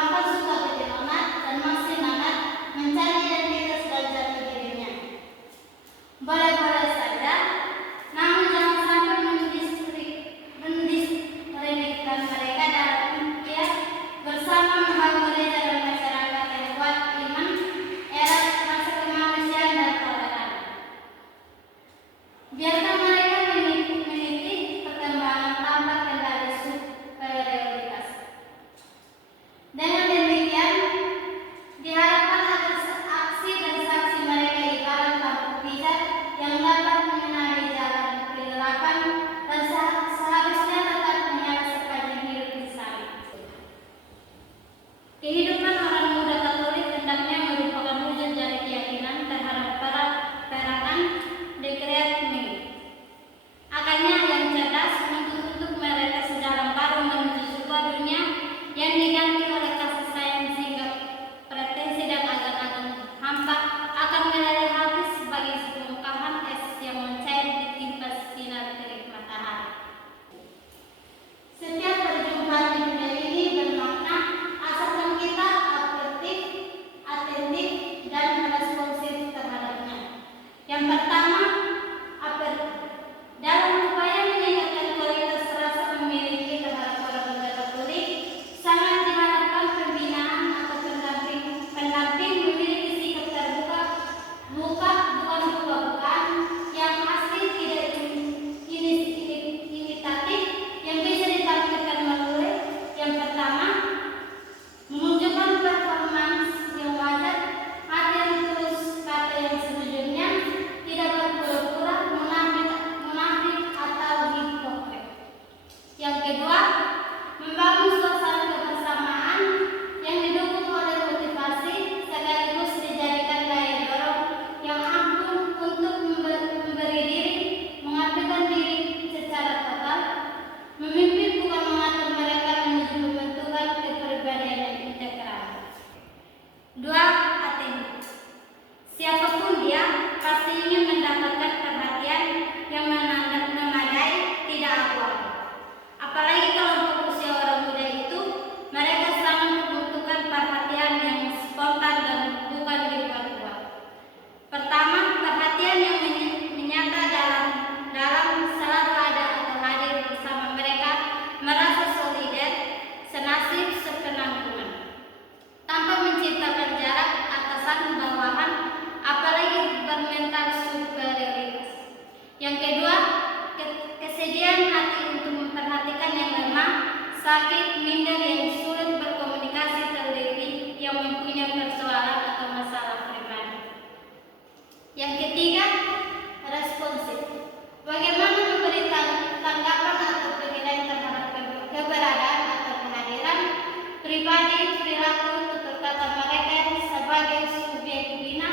tampak suka kejenuhan dan masih nekat mencari identitas dan jati dirinya. Boleh-boleh saja, namun jangan sampai mendiskreditkan mereka dalam ikhtiar bersama membangun gereja dan masyarakat yang kuat iman, erat rasa kemanusiaan dan toleran. Biarkan mereka meniti perkembangan tanpa kendali superioritas. Dengan demikian, diharapkan agar aksi dan saksi mereka ibarat lampu pijar yang dapat menyinari jalan kegelapan dan seharusnya tetap menyala sepanjang hidup bersama. Kehidupan orang muda Katolik hendaknya merupakan wujud dari keyakinan terhadap perangan dekret ini. Akannya yang cerdas untuk mereka sejalan baru menuju sebuah dunia yang diganti oleh kasih sayang sehingga pretensi dan agan-agan hampa akan meleleh habis sebagai sebongkahan es yang mencair ditimpa sinar terik matahari. Setiap perjumpaan di dunia ini bermakna asalkan kita atentif dan responsif terhadapnya. Yang pertama, dalam upaya meningkatkan kualitas rasa memiliki terhadap orang muda Katolik, sangat diharapkan pembinaan atau pendamping memiliki sikap terbuka, bukan yang asli, tidak imitatif, yang bisa ditampilkan melalui yang pertama, menunjukkan performance yang wajar, hati yang tulus, kata yang sejujurnya, tidak berpura-pura, munafik atau hipokrit. Yang kedua, membangun suasana kebersamaan yang didukung oleh motivasi sekaligus dijadikan daya dorong yang ampuh untuk memberi diri, mengabdikan diri secara total, memimpin bukan mengatur mereka menuju pembentukan kepribadian yang integral. Dua, atentif. Siapapun dia pasti ingin mendapatkan perhatian yang memadai, tidak awal. Apalagi kelompok usia orang muda itu, mereka sangat membutuhkan perhatian yang spontan dan bukan dibuat-buat. Pertama, perhatian yang menyata dalam selalu ada atau hadir bersama mereka, merasa solider, senasib, sepenanggungan, tanpa menciptakan jarak atasan bawahan, apalagi bermental superioritas. Yang kedua, kesediaan hati untuk memperhatikan yang lemah, sakit, minder, yang sulit berkomunikasi, terlebih yang mempunyai persoalan atau masalah pribadi. Yang ketiga, responsif. Bagaimana memberi tanggapan atau penilaian terhadap keberadaan atau kehadiran pribadi, perilaku, tutur kata mereka sebagai subjek bina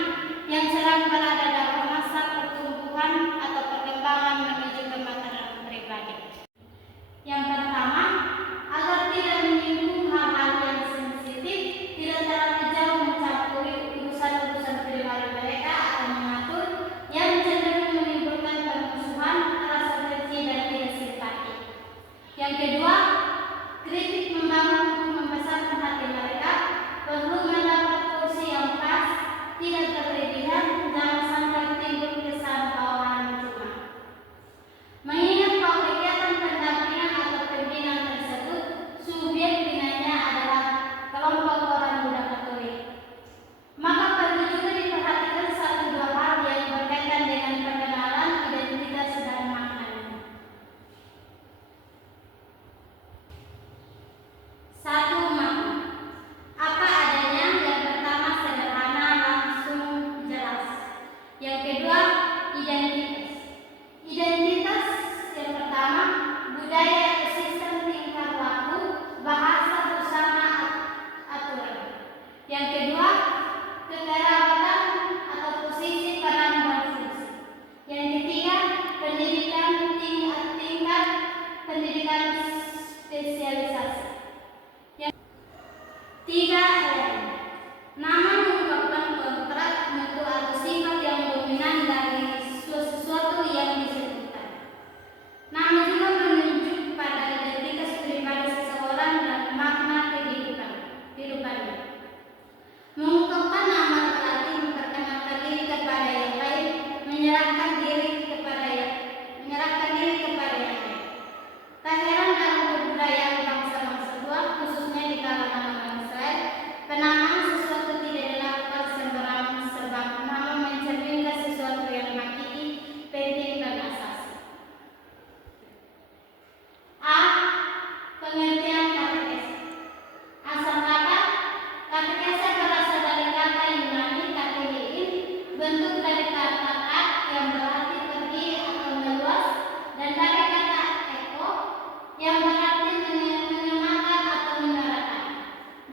yang sedang berada dalam masa pertumbuhan atau perkembangan menuju kematangan pribadi. Yang pertama, agar tidak menyinggung hal-hal yang sensitif, tidak terlalu jauh mencampuri urusan-urusan pribadi mereka atau mengatur yang cenderung menimbulkan permusuhan, rasa benci dan tidak simpati. Yang kedua, kritik membangun untuk membesarkan hati mereka, perlu mendapat porsi yang pas, tidak berlebihan, jangan sampai timbul kesan bawahan cuma. Mengingat bahwa kegiatan pendampingan atau pembinaan tersebut, subjek binanya adalah kelompok orang muda Katolik, maka perlu juga diperhatikan satu dua hal yang berkaitan dengan pengenalan identitas dan maknanya. Satu, makna. Apa adanya. Yang pertama, sederhana, langsung, jelas. Yang kedua, identitas. Identitas yang pertama, budaya atau sistem tingkah laku, bahasa, busana, aturan. Yang kedua, kekerabatan atau posisi, peran dan fungsi. Yang ketiga, pendidikan, tingkat pendidikan spesialisasi. Yang tiga, nama merupakan kontrak mutu atau sifat yang dominan dari sesuatu yang disebutkan. Nama juga menunjuk pada identitas pribadi seseorang dan makna kehidupan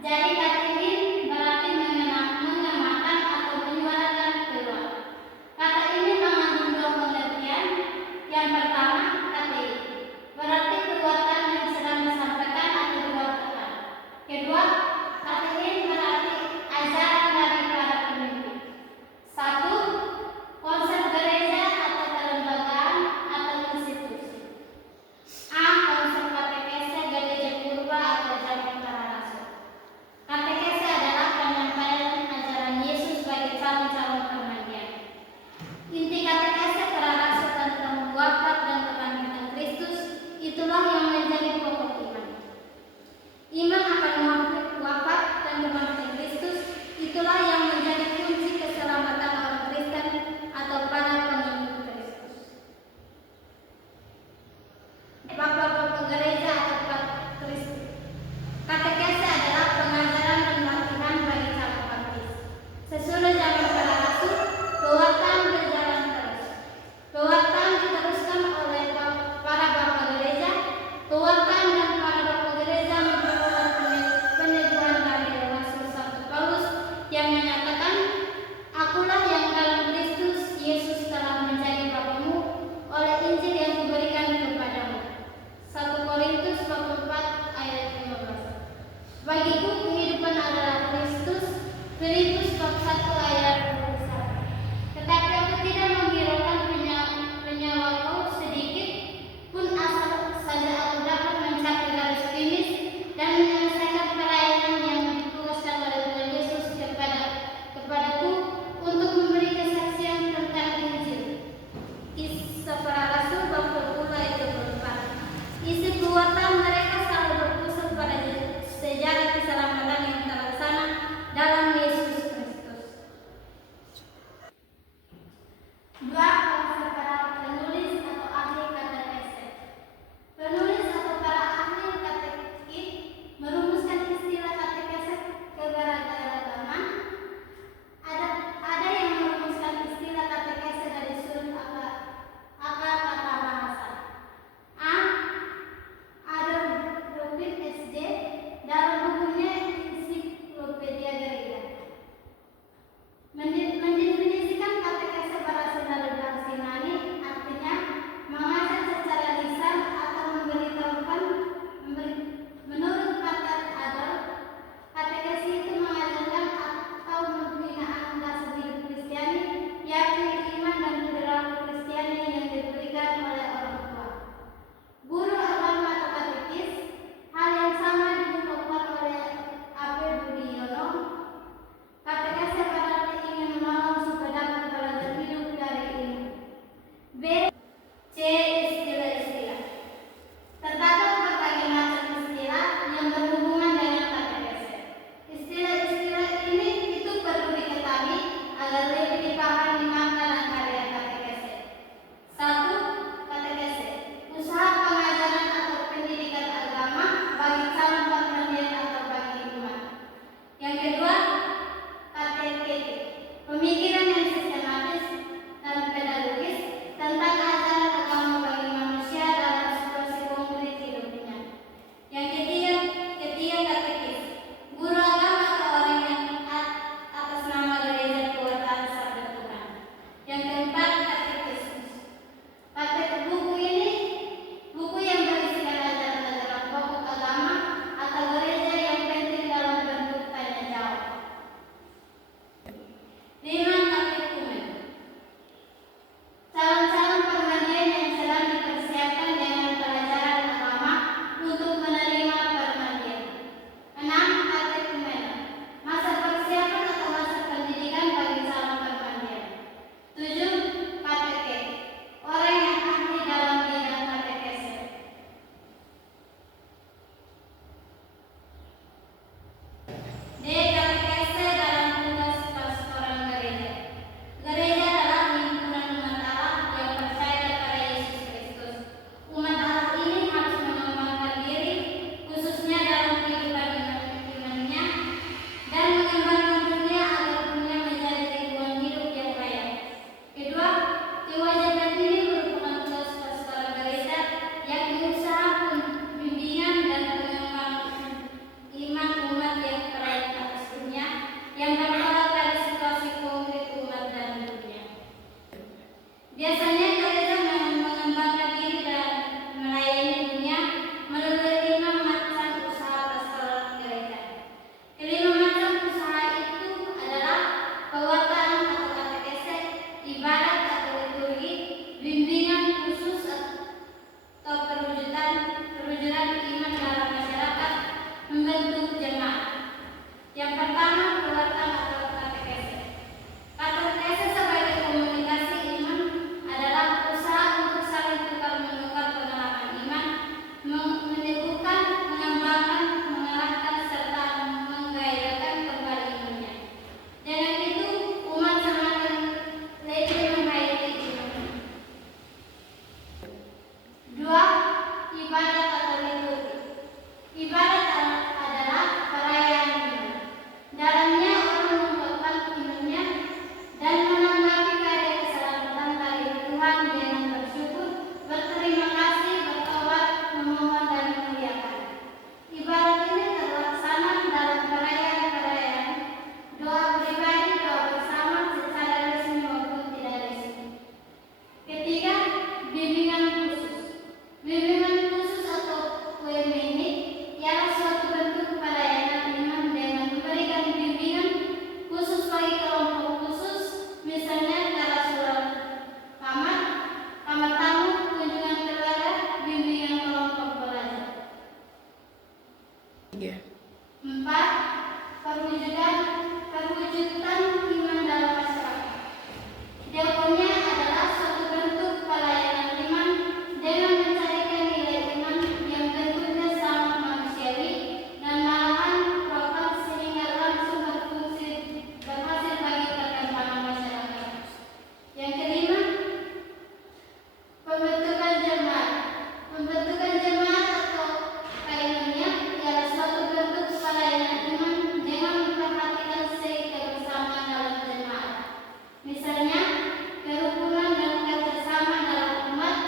Jadi katimin berarti mengenakan atau menyuarakan keluar. Kata ini mengandung dua pengertian. Yang pertama, KTI berarti perbuatan yang sedang disampaikan atau diwartakan. Kedua, KTI berarti ajaran dari para pemimpin. Satu, konsep gereja atau kelembagaan atau institusi. A. Konsep katekese gereja purba atau zaman para rasul. Katekese adalah penyampaian ajaran Yesus bagi calon-calon permandian. Inti katekese para rasul tentang wafat dan kebangkitan Kristus, itulah yang menjadi pokok iman. Iman akan wafat dan kebangkitan Kristus, itulah yang menjadi kunci keselamatan orang Kristen atau para pengikut Kristus. Bapak-bapak gereja atau Kristus. Katekese adalah pengajaran dan latihan bagi calon baptis. Sesudah zaman para rasul, pewartaan berjalan terus. Pewartaan diteruskan oleh para bapak gereja. Pewartaan dan para bapak gereja memperoleh peneguhan dari Rasul Santo Paulus yang menyatakan, "Akulah yang dalam Kristus Yesus telah menjadi bapamu oleh Injil yang diberikan kepadamu." 1 Korintus 24 ayat 15. Bagiku kehidupan adalah Kristus. Filipus bab 1 ayat 21. Tetapi aku tidak menghiraukan penyawaku sedikit pun, asal saja aku dapat mencapai garis finish dan menyelesaikan pelayanan yang ditugaskan oleh Tuhan Yesus kepadaku untuk memberi kesaksian tentang Injil. Kisah para Rasul bab 20 ayat 24. Isi pewartaan mereka selalu berpusat pada sejarah keselamatan yang terlaksana dalam Yesus Kristus. 2. Konsep para penulis atau ahli katekese. Penulis atau para ahli katekis merumuskan istilah katekese keberagaman. Ada yang merumuskan istilah katekese dari sudut akar tata bahasa. A. Adolf Rupert S.J. dalam bukunya Ensiklopedia Gereja mendefinisikan katekese berasal dari bahasa Yunani, artinya mengajar secara lisan atau memberitahukan. Menurut Pater Adolf, katekese itu mengajarkan atau pembinaan dasar hidup Kristiani, yakni iman dan perilaku Kristiani yang diberikan oleh orang tua, guru agama atau katekis. Hal yang sama diungkapkan oleh A.P. Budiono. Katekese berarti ingin menolong supaya dapat belajar hidup dari ilmu. B. C. Istilah-istilah. Terdapat berbagai macam istilah yang berhubungan dengan katekese. Istilah-istilah ini itu perlu diketahui agar lebih dipahami makna dan karya katekese. 1. Katekese, usaha pengajaran atau pendidikan agama bagi calon permandian atau bagi umat. Yang kedua, katekete, pemikiran yang sistematis dan pedagogis tentang ajaran agama bagi manusia dalam situasi konkret hidupnya. Yang ketiga katekis, guru agama atau orang yang atas nama gereja pewartaan perwujudan iman dalam masyarakat. Diakonia adalah suatu bentuk pelayanan iman dengan mencarikan nilai iman yang bentuknya sangat manusiawi dan malahan proper sehingga langsung berhasil bagi perkembangan masyarakat. Yang kelima, pembentukan jemaat. Pembentukan jemaat atau kainnya ialah suatu bentuk pelayanan iman dengan memperhatikan segi kebersamaan dalam jemaat. Misalnya, kerukunan dan kerjasama dalam umat,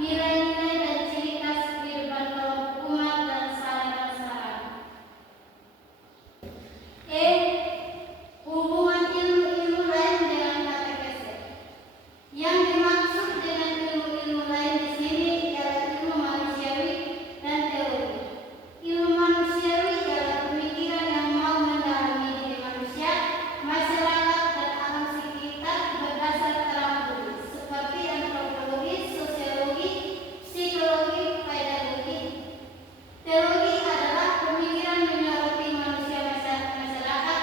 nilai-nilai dan ciri khas kehidupan kelompok umat dan saran-saran. Hubungan ilmu-ilmu lain dengan katekese. Yang dimaksud dengan ilmu-ilmu lain di sini ialah ilmu manusiawi dan teologi. Ilmu manusiawi ialah pemikiran yang mau mendalami diri manusia, masyarakat, dan alam sekitar berdasar terang budi, seperti antropologi, sosiologi, psikologi, pedagogi. Teologi adalah pemikiran menyoroti manusia masyarakat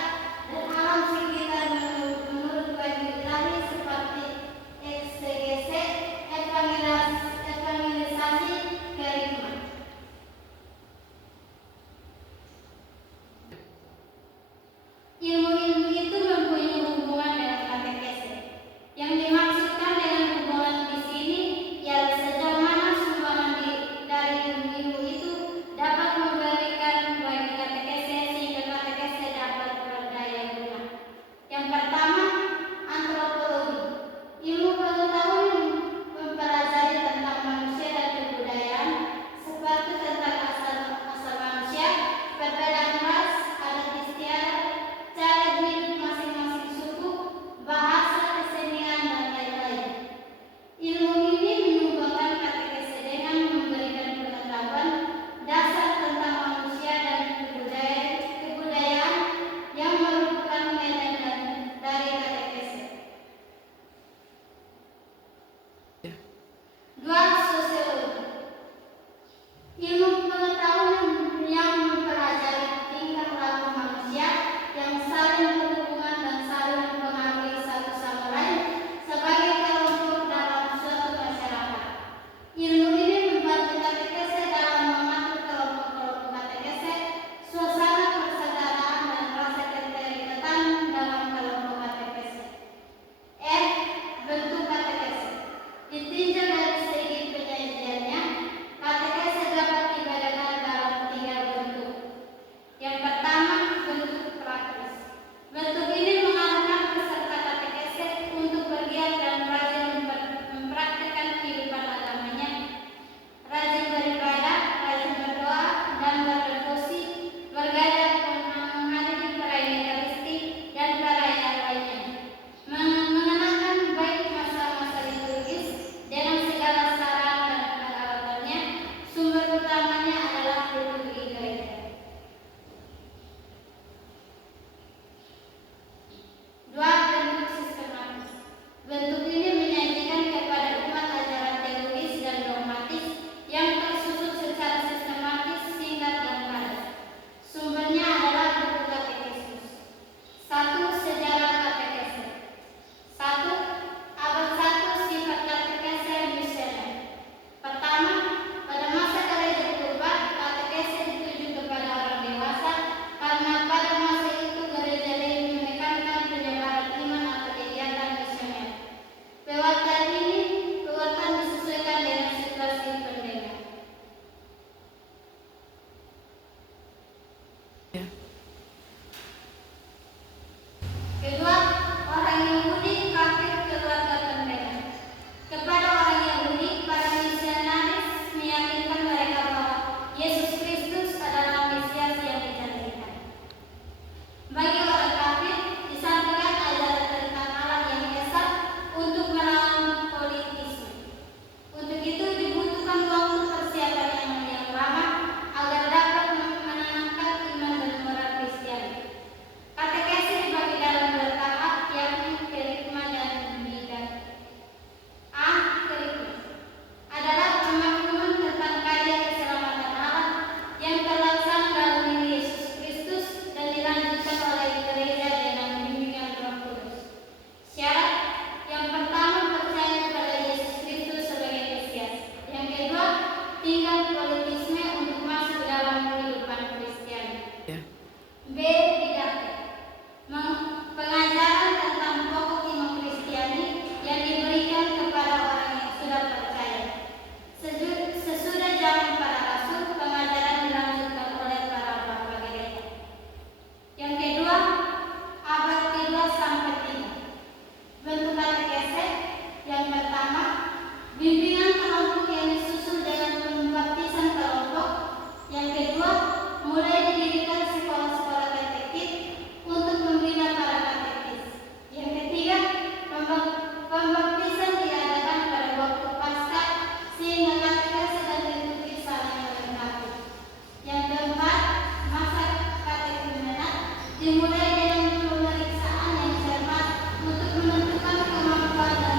dimulai dengan pemeriksaan yang cermat untuk menentukan kemampuan dan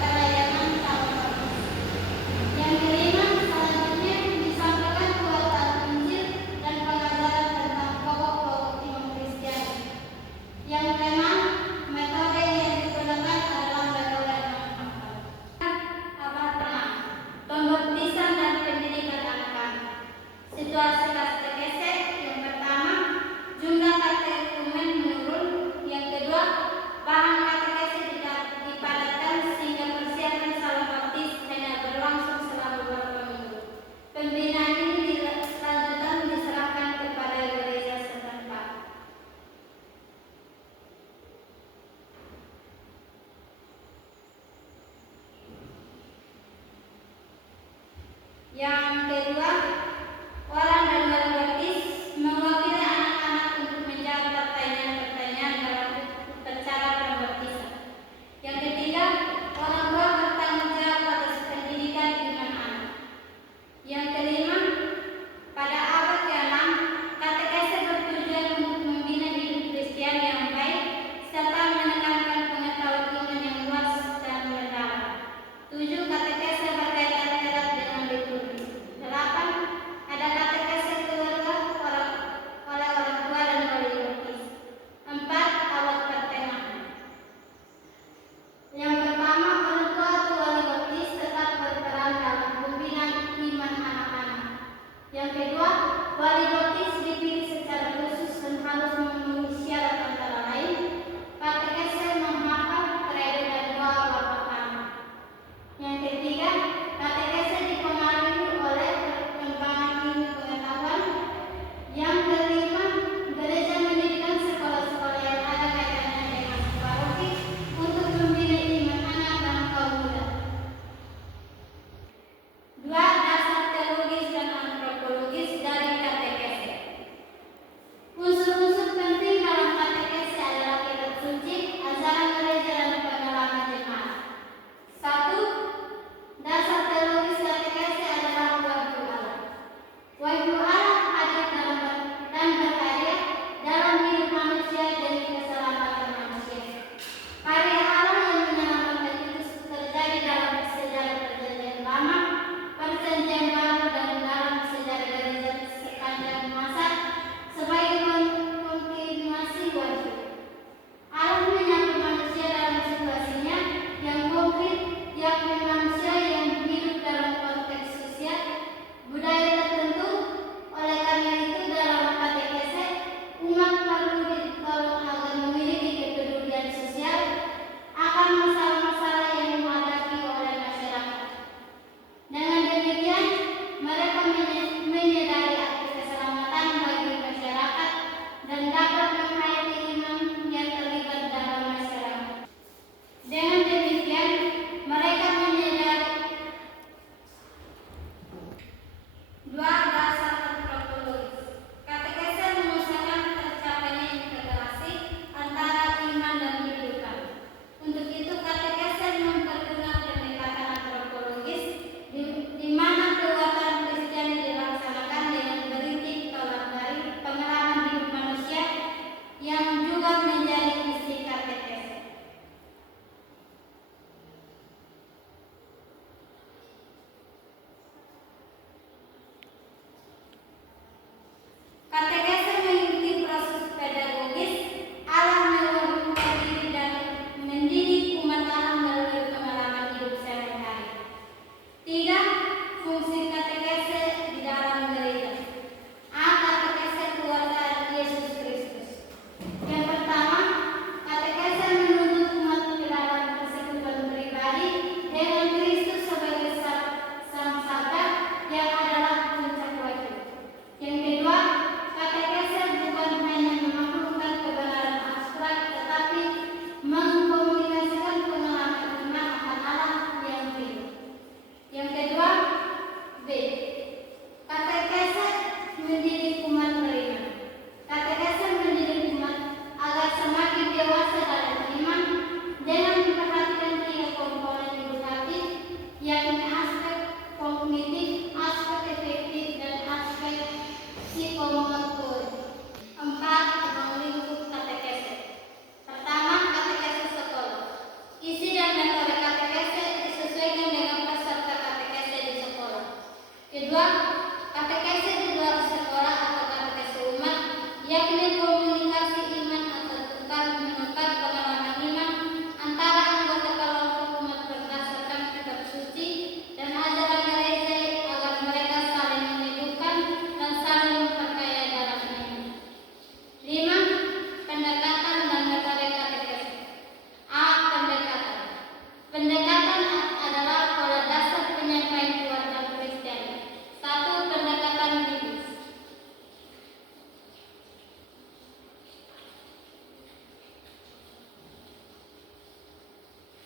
kelayakan calon baptis. Yang kelima, selanjutnya disampaikan kuatan Injil dan pengajaran tentang pokok-pokok iman Kristiani. Yang keenam, metode yang digunakan adalah metode non-formal. Abad tenang, pembaptisan dan pendidikan anak-anak. Situasi katekese yang pertama, jumlah katekumen menurun. Yang kedua, bahan katekese dipadatkan sehingga persiapan calon baptis hanya berlangsung selama beberapa minggu. Pembinaan ini selanjutnya diserahkan kepada gereja setempat. Yang kedua, orang dan wali baptis mewakili anak-anak untuk menjawab pertanyaan-pertanyaan dalam upacara pembaptisan. Yang ketiga, orang tua bertanggung jawab atas pendidikan iman anak. Yang kelima, pada abad ke-6, katekese bertujuan untuk membina hidup Kristen yang baik serta menekankan pengetahuan iman yang luas dan mendalam. 7. Katekese berkaitan erat dengan liturgi. 8. Ada katekese keluarga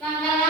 Langkah